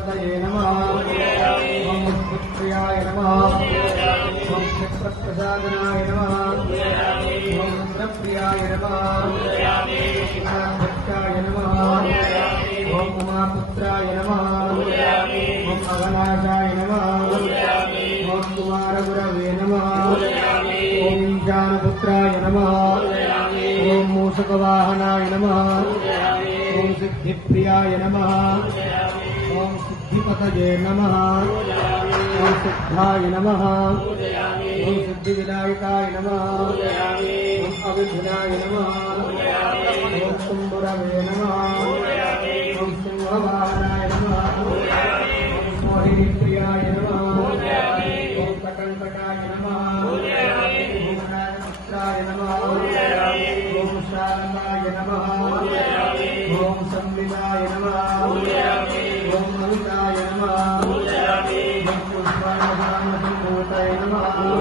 श्रीपतये नमः ओम प्रियाय नमः ओम क्षत्रप्रसादनाय नमः ओम रुद्रप्रियाय नमः भक्ताय नमः ओम उमापुत्राय नमः ओम अवनाशाय नमः ओम कुमारगुरवे नमः ओम ईशानपुत्राय नमः ओम मूषकवाहनाय नमः ओम सिद्धिप्रियाय नमः ओम सिद्धिपतये नमः ओम सिद्धाय नमः ओम सिद्धिविनायकाय नमः ओम अविघ्नाय नमः ओम शंभुरवे नमः ओम सिंहवाहनाय नमः ओम मोहिनीप्रियाय नमः ओम कटंकटाय नमः ओम नागपुत्राय नमः ओम शारदाय नमः ओम संविदाय नमः